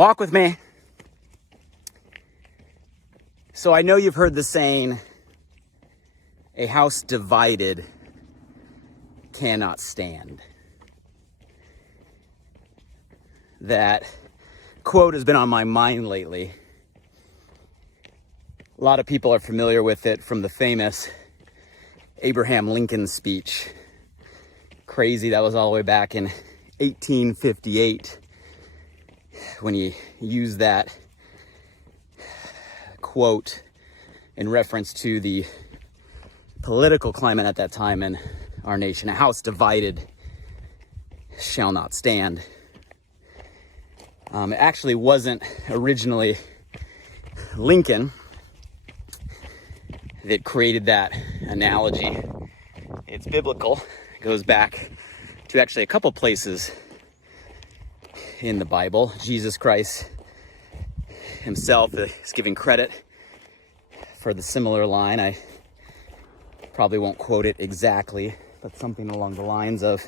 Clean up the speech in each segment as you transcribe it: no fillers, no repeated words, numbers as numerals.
Walk with me. So I know you've heard the saying, a house divided cannot stand. That quote has been on my mind lately. A lot of people are familiar with it from the famous Abraham Lincoln speech. Crazy, that was all the way back in 1858 when he used that quote in reference to the political climate at that time in our nation. A house divided shall not stand. It actually wasn't originally Lincoln that created that analogy. It's biblical. It goes back to actually a couple places in the Bible. Jesus Christ himself is giving credit for the similar line. I probably won't quote it exactly, but something along the lines of,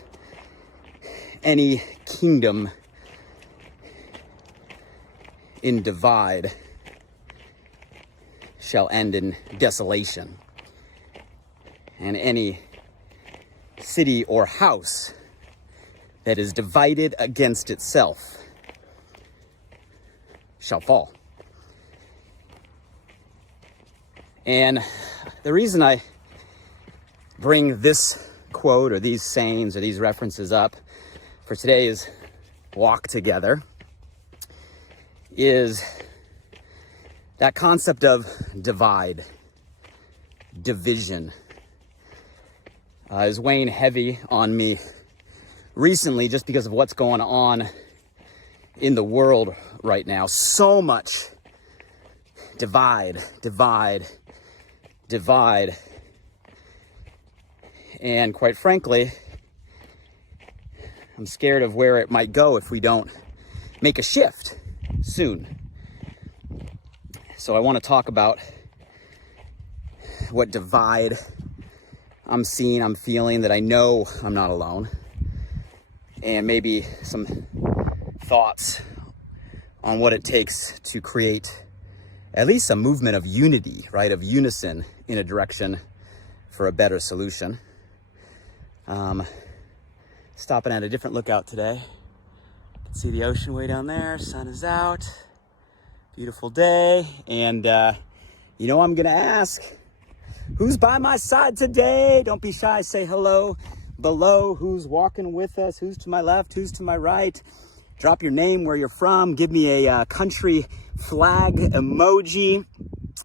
any kingdom in divide shall end in desolation, and any city or house that is divided against itself shall fall. And the reason I bring this quote or these sayings or these references up for today's walk together is that concept of divide, division, is weighing heavy on me recently just because of what's going on in the world right now. So much divide. And quite frankly, I'm scared of where it might go if we don't make a shift soon. So I want to talk about what divide I'm seeing, I'm feeling, that I know I'm not alone, and maybe some thoughts on what it takes to create at least a movement of unity, right? Of unison in a direction for a better solution. Stopping at a different lookout today. You can see the ocean way down there. Sun is out. Beautiful day. And I'm gonna ask, who's by my side today? Don't be shy, say hello below. Who's walking with us? Who's to my left? Who's to my right? Drop your name, where you're from. Give me a country flag emoji.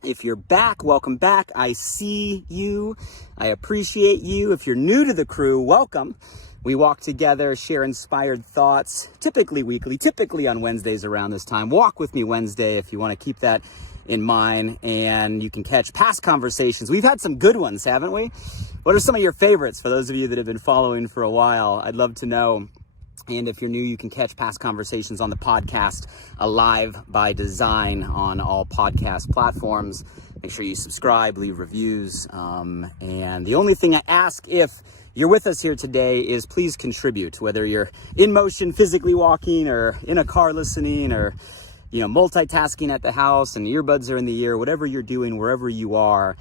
If you're back, welcome back. I see you. I appreciate you. If you're new to the crew, welcome. We walk together, share inspired thoughts, typically weekly, typically on Wednesdays around this time. Walk with me Wednesday if you want to keep that in mind, and you can catch past conversations. We've had some good ones, haven't we? What are some of your favorites for those of you that have been following for a while? I'd love to know. And if you're new, you can catch past conversations on the podcast, Alive by Design, on all podcast platforms. Make sure you subscribe, leave reviews. And the only thing I ask, if you're with us here today, is please contribute, whether you're in motion, physically walking, or in a car listening, or multitasking at the house and earbuds are in the ear. Whatever you're doing, wherever you are,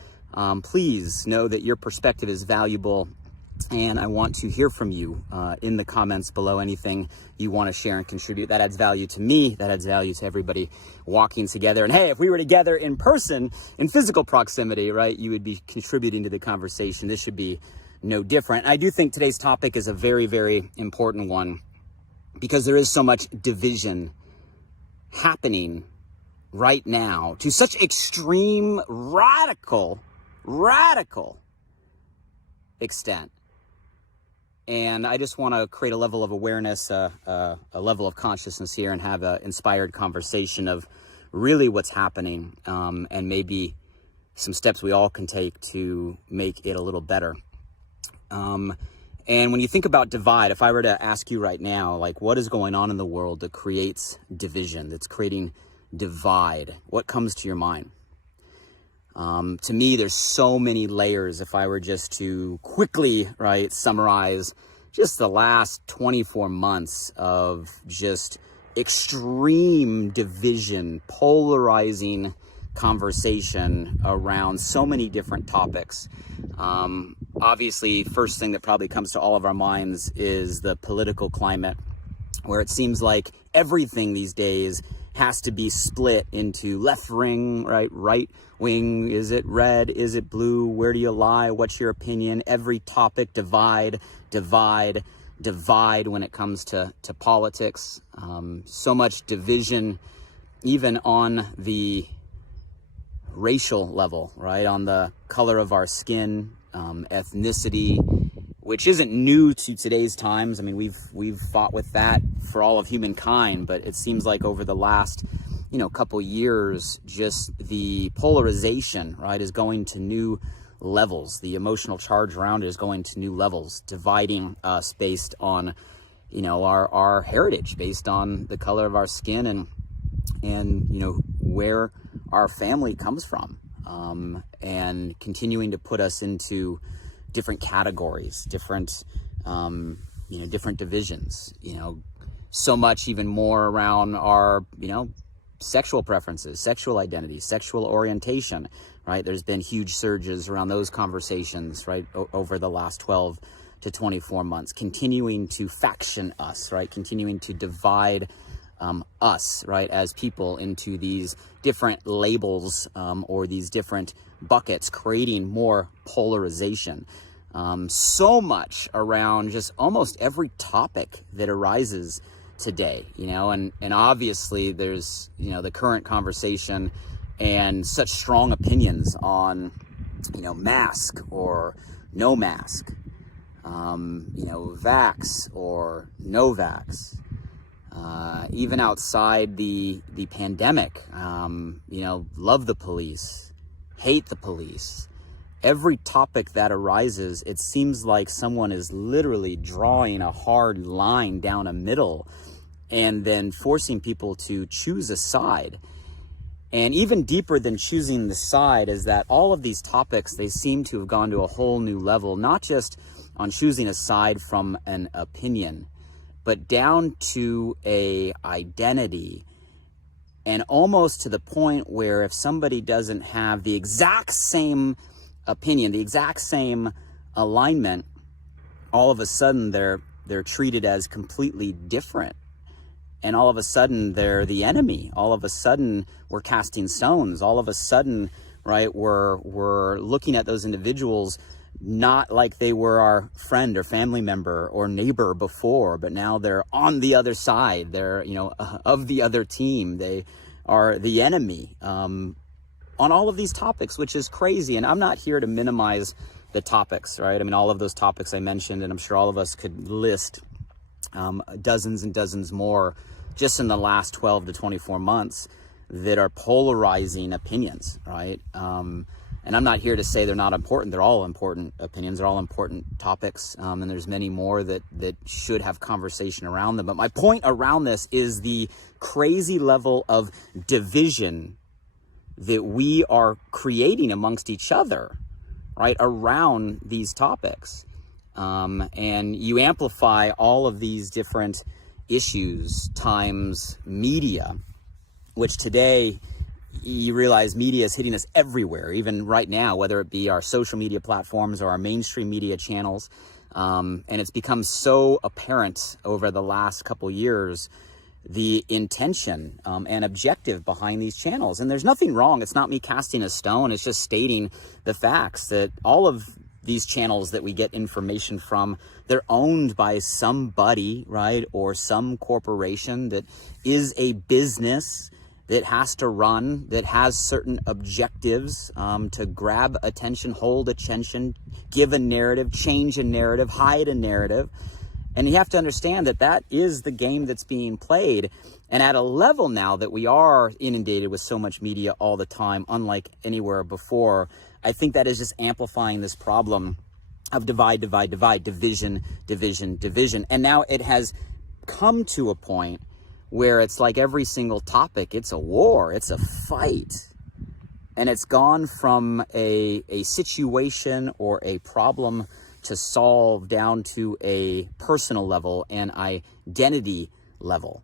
please know that your perspective is valuable. And I want to hear from you in the comments below. Anything you want to share and contribute, that adds value to me, that adds value to everybody walking together. And hey, if we were together in person, in physical proximity, right, you would be contributing to the conversation. This should be no different. I do think today's topic is a very, very important one, because there is so much division happening right now to such extreme, radical extent. And I just want to create a level of awareness, a level of consciousness here, and have an inspired conversation of really what's happening, and maybe some steps we all can take to make it a little better. And when you think about divide, if I were to ask you right now, like, what is going on in the world that creates division, that's creating divide, what comes to your mind? To me, there's so many layers. If I were just to quickly, summarize just the last 24 months of just extreme division, polarizing conversation around so many different topics. Obviously, first thing that probably comes to all of our minds is the political climate, where it seems like everything these days has to be split into left wing, right wing. Is it red? Is it blue? Where do you lie? What's your opinion? Every topic, divide when it comes to politics. So much division, even on the racial level, right? On the color of our skin, ethnicity, which isn't new to today's times. I mean, we've fought with that for all of humankind, but it seems like over the last, couple years, just the polarization, right, is going to new levels. The emotional charge around it is going to new levels, dividing us based on, our heritage, based on the color of our skin and where our family comes from, and continuing to put us into different categories, different divisions, so much even more around our, sexual preferences, sexual identity, sexual orientation, right? There's been huge surges around those conversations, right, over the last 12 to 24 months, continuing to faction us, right? Continuing to divide us, right, as people into these different labels or these different buckets, creating more polarization. So much around just almost every topic that arises today, and obviously there's, the current conversation and such strong opinions on, mask or no mask, vax or no vax. Even outside the pandemic, love the police, hate the police. Every topic that arises, it seems like someone is literally drawing a hard line down a middle and then forcing people to choose a side. And even deeper than choosing the side is that all of these topics, they seem to have gone to a whole new level, not just on choosing a side from an opinion, but down to a identity, and almost to the point where if somebody doesn't have the exact same opinion, the exact same alignment, all of a sudden they're treated as completely different. And all of a sudden they're the enemy. All of a sudden we're casting stones. All of a sudden, right, we're looking at those individuals not like they were our friend or family member or neighbor before, but now they're on the other side. They're, of the other team. They are the enemy on all of these topics, which is crazy. And I'm not here to minimize the topics, right? I mean, all of those topics I mentioned, and I'm sure all of us could list dozens and dozens more just in the last 12 to 24 months that are polarizing opinions, right? And I'm not here to say they're not important. They're all important opinions. They're all important topics. And there's many more that should have conversation around them. But my point around this is the crazy level of division that we are creating amongst each other, right, around these topics. And you amplify all of these different issues times media, which today you realize media is hitting us everywhere, even right now, whether it be our social media platforms or our mainstream media channels. And it's become so apparent over the last couple years, the intention and objective behind these channels. And there's nothing wrong. It's not me casting a stone. It's just stating the facts that all of these channels that we get information from, they're owned by somebody, right? Or some corporation that is a business that has to run, that has certain objectives to grab attention, hold attention, give a narrative, change a narrative, hide a narrative. And you have to understand that that is the game that's being played. And at a level now that we are inundated with so much media all the time, unlike anywhere before, I think that is just amplifying this problem of divide, division. And now it has come to a point where it's like every single topic, it's a war, it's a fight. And it's gone from a situation or a problem to solve down to a personal level and identity level.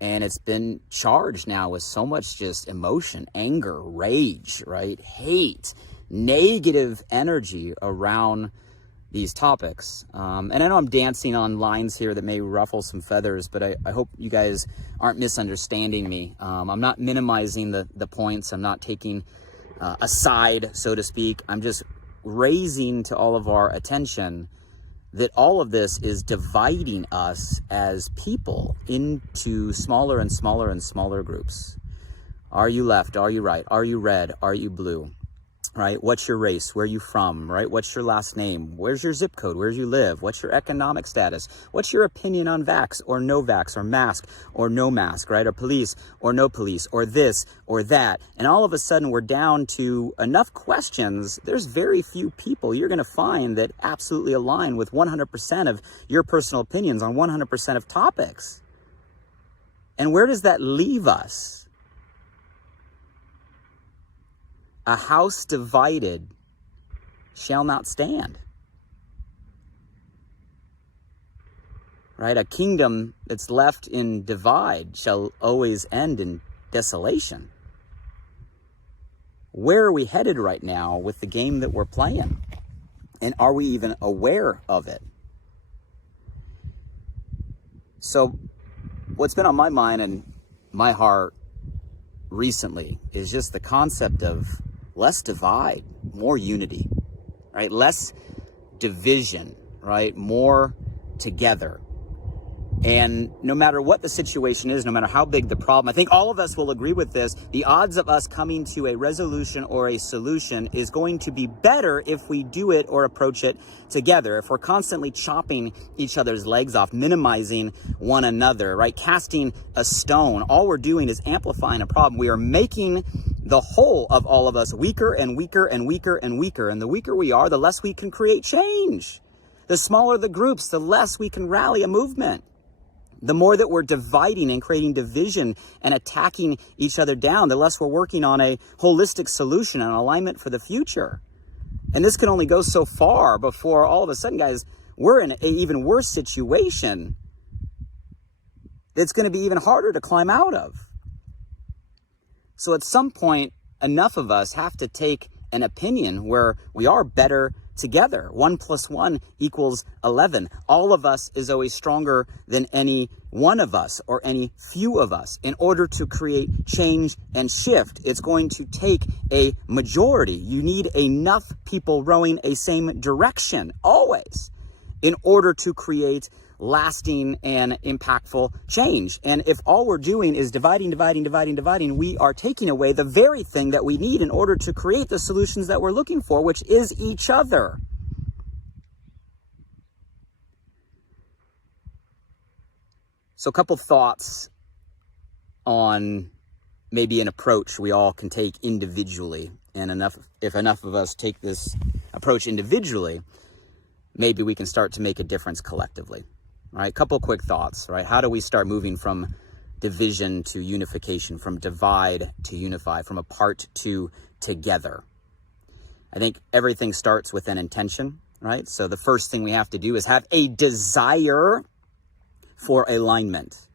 And it's been charged now with so much just emotion, anger, rage, right? Hate, negative energy around these topics. And I know I'm dancing on lines here that may ruffle some feathers, but I hope you guys aren't misunderstanding me. I'm not minimizing the points. I'm not taking a side, so to speak. I'm just raising to all of our attention that all of this is dividing us as people into smaller and smaller and smaller groups. Are you left? Are you right? Are you red? Are you blue? Right? What's your race? Where are you from? Right? What's your last name? Where's your zip code? Where do you live? What's your economic status? What's your opinion on vax or no vax, or mask or no mask, right? Or police or no police, or this or that. And all of a sudden we're down to enough questions. There's very few people you're going to find that absolutely align with 100% of your personal opinions on 100% of topics. And where does that leave us? A house divided shall not stand. Right? A kingdom that's left in divide shall always end in desolation. Where are we headed right now with the game that we're playing? And are we even aware of it? So what's been on my mind and my heart recently is just the concept of less divide, more unity, right? Less division, right? More together. And no matter what the situation is, no matter how big the problem, I think all of us will agree with this, the odds of us coming to a resolution or a solution is going to be better if we do it or approach it together. If we're constantly chopping each other's legs off, minimizing one another, right? Casting a stone, all we're doing is amplifying a problem. We are making the whole of all of us weaker and weaker and weaker and weaker. And the weaker we are, the less we can create change. The smaller the groups, the less we can rally a movement. The more that we're dividing and creating division and attacking each other down, the less we're working on a holistic solution and alignment for the future. And this can only go so far before all of a sudden, guys, we're in an even worse situation that's going to be even harder to climb out of. So at some point, enough of us have to take an opinion where we are better together. 1 + 1 = 11. All of us is always stronger than any one of us or any few of us. In order to create change and shift, it's going to take a majority. You need enough people rowing a same direction, always, in order to create lasting and impactful change. And if all we're doing is dividing, we are taking away the very thing that we need in order to create the solutions that we're looking for, which is each other. So a couple thoughts on maybe an approach we all can take individually. And if enough of us take this approach individually, maybe we can start to make a difference collectively. Right, couple quick thoughts, right? How do we start moving from division to unification, from divide to unify, from apart to together? I think everything starts with an intention, right? So the first thing we have to do is have a desire for alignment.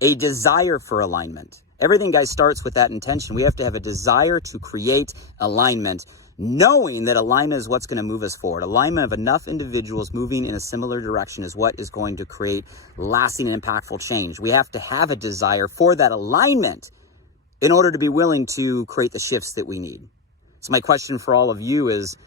A desire for alignment. Everything, guys, starts with that intention. We have to have a desire to create alignment, knowing that alignment is what's going to move us forward. Alignment of enough individuals moving in a similar direction is what is going to create lasting and impactful change. We have to have a desire for that alignment in order to be willing to create the shifts that we need. So my question for all of you is,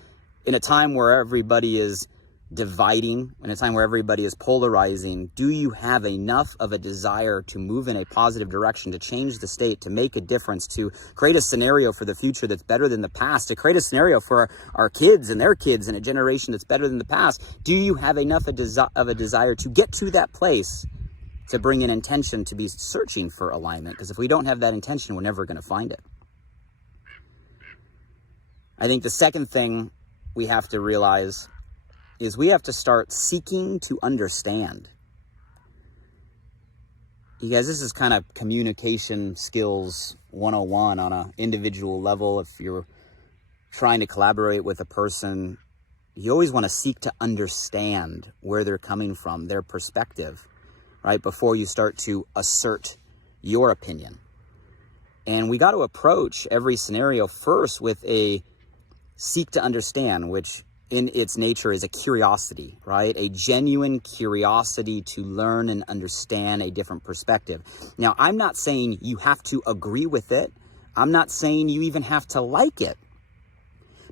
in a time where everybody is dividing, in a time where everybody is polarizing, do you have enough of a desire to move in a positive direction, to change the state, to make a difference, to create a scenario for the future that's better than the past, to create a scenario for our kids and their kids and a generation that's better than the past? Do you have enough of a desire to get to that place, to bring an intention, to be searching for alignment? Because if we don't have that intention, we're never going to find it. I think the second thing we have to realize is we have to start seeking to understand. You guys, this is kind of communication skills 101 on an individual level. If you're trying to collaborate with a person, you always want to seek to understand where they're coming from, their perspective, right? Before you start to assert your opinion. And we got to approach every scenario first with a seek to understand, which in its nature is a curiosity, right? A genuine curiosity to learn and understand a different perspective. Now, I'm not saying you have to agree with it. I'm not saying you even have to like it.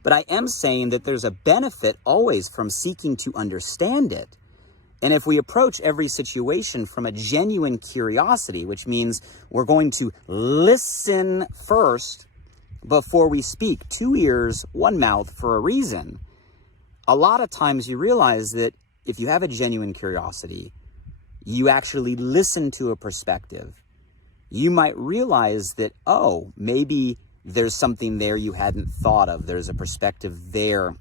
But I am saying that there's a benefit always from seeking to understand it. And if we approach every situation from a genuine curiosity, which means we're going to listen first before we speak, 2 ears, 1 mouth for a reason, a lot of times you realize that if you have a genuine curiosity, you actually listen to a perspective. You might realize that, oh, maybe there's something there you hadn't thought of. There's a perspective there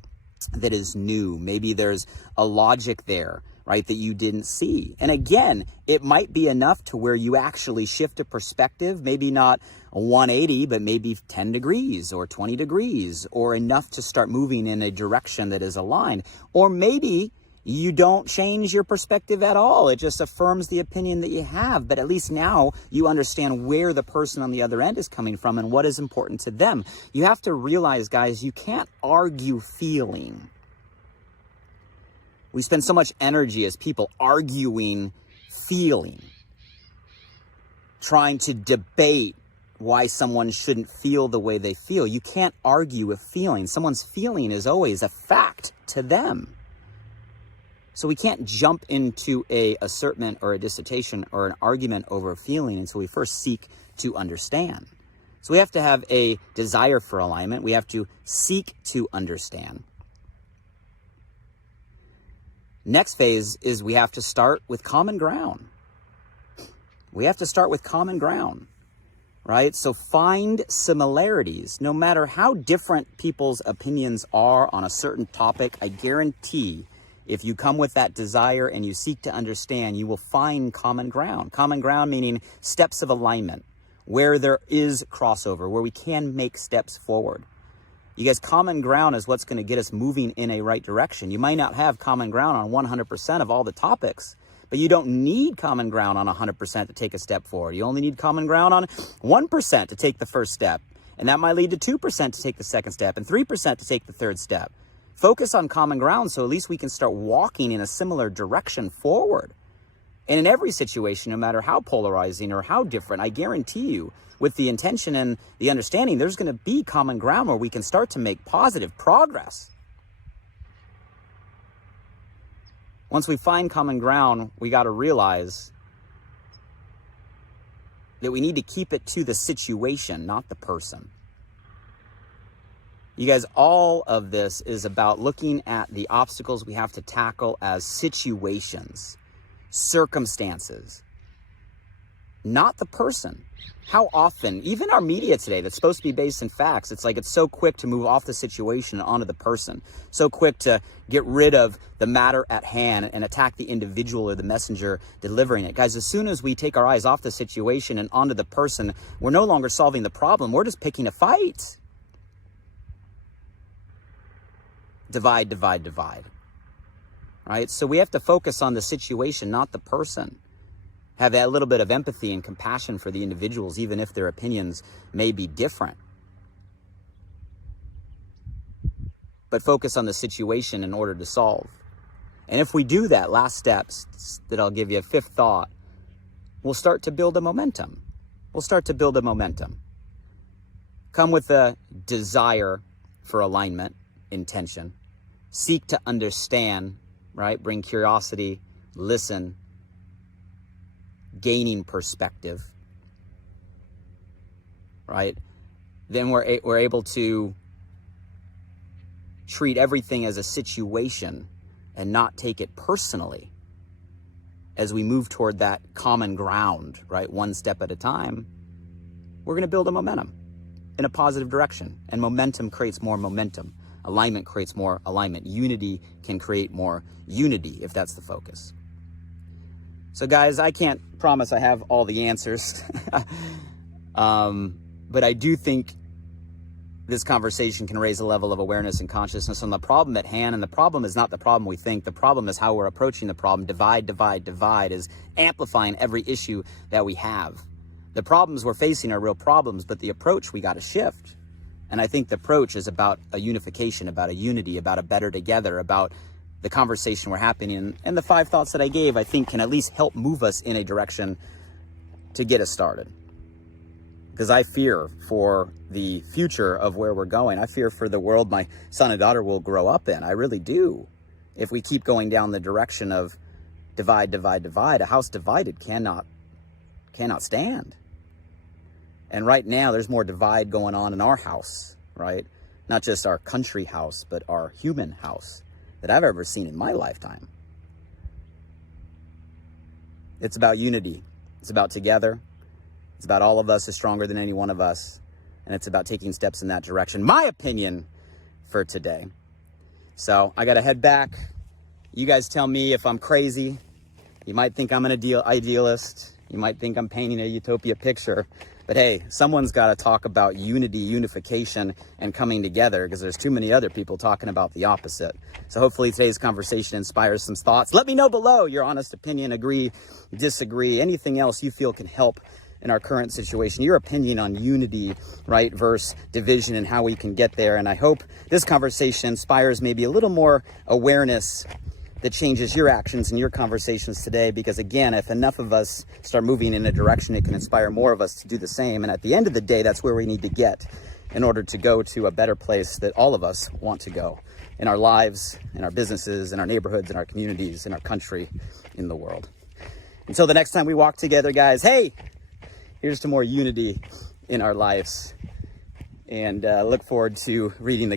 that is new. Maybe there's a logic there, right, that you didn't see. And again, it might be enough to where you actually shift a perspective, maybe not a 180, but maybe 10 degrees or 20 degrees, or enough to start moving in a direction that is aligned. Or maybe you don't change your perspective at all. It just affirms the opinion that you have. But at least now you understand where the person on the other end is coming from and what is important to them. You have to realize, guys, you can't argue feeling. We spend so much energy as people arguing feeling, trying to debate why someone shouldn't feel the way they feel. You can't argue with feeling. Someone's feeling is always a fact to them. So we can't jump into a assertion or a dissertation or an argument over a feeling until we first seek to understand. So we have to have a desire for alignment. We have to seek to understand. Next phase is we have to start with common ground. We have to start with common ground, right? So find similarities. No matter how different people's opinions are on a certain topic, I guarantee if you come with that desire and you seek to understand, you will find common ground. Common ground meaning steps of alignment, where there is crossover, where we can make steps forward. You guys, common ground is what's going to get us moving in a right direction. You might not have common ground on 100% of all the topics, but you don't need common ground on 100% to take a step forward. You only need common ground on 1% to take the first step. And that might lead to 2% to take the second step and 3% to take the third step. Focus on common ground so at least we can start walking in a similar direction forward. And in every situation, no matter how polarizing or how different, I guarantee you, with the intention and the understanding, there's going to be common ground where we can start to make positive progress. Once we find common ground, we got to realize that we need to keep it to the situation, not the person. You guys, all of this is about looking at the obstacles we have to tackle as situations, circumstances, not the person. How often, even our media today that's supposed to be based in facts, it's like it's so quick to move off the situation and onto the person, so quick to get rid of the matter at hand and attack the individual or the messenger delivering it. Guys, as soon as we take our eyes off the situation and onto the person, we're no longer solving the problem. We're just picking a fight. Divide, divide, divide. Right? So we have to focus on the situation, not the person. Have that little bit of empathy and compassion for the individuals, even if their opinions may be different. But focus on the situation in order to solve. And if we do that, last steps that I'll give you, a fifth thought, we'll start to build a momentum. We'll start to build a momentum. Come with a desire for alignment, intention. Seek to understand, right? Bring curiosity, listen, gaining perspective, right? Then we're able to treat everything as a situation and not take it personally as we move toward that common ground, right? One step at a time. We're going to build a momentum in a positive direction, and momentum creates more momentum. Alignment creates more alignment. Unity can create more unity if that's the focus. So guys, I can't promise I have all the answers, but I do think this conversation can raise a level of awareness and consciousness on the problem at hand. And the problem is not the problem we think. The problem is how we're approaching the problem. Divide, divide, divide is amplifying every issue that we have. The problems we're facing are real problems, but the approach we got to shift. And I think the approach is about a unification, about a unity, about a better together, about the conversation we're happening. And the 5 thoughts that I gave, I think, can at least help move us in a direction to get us started. Because I fear for the future of where we're going. I fear for the world my son and daughter will grow up in. I really do. If we keep going down the direction of divide, divide, divide, a house divided cannot stand. And right now, there's more divide going on in our house, right? Not just our country house, but our human house that I've ever seen in my lifetime. It's about unity. It's about together. It's about all of us is stronger than any one of us. And it's about taking steps in that direction. My opinion for today. So I got to head back. You guys tell me if I'm crazy. You might think I'm an idealist. You might think I'm painting a utopia picture. But hey, someone's got to talk about unity, unification, and coming together, because there's too many other people talking about the opposite. So hopefully today's conversation inspires some thoughts. Let me know below your honest opinion, agree, disagree, anything else you feel can help in our current situation, your opinion on unity, right, versus division and how we can get there. And I hope this conversation inspires maybe a little more awareness that changes your actions and your conversations today, because again, if enough of us start moving in a direction, it can inspire more of us to do the same. And at the end of the day, that's where we need to get in order to go to a better place that all of us want to go in our lives, in our businesses, in our neighborhoods, in our communities, in our country, in the world. Until the next time we walk together, guys, hey, here's to more unity in our lives. And look forward to reading the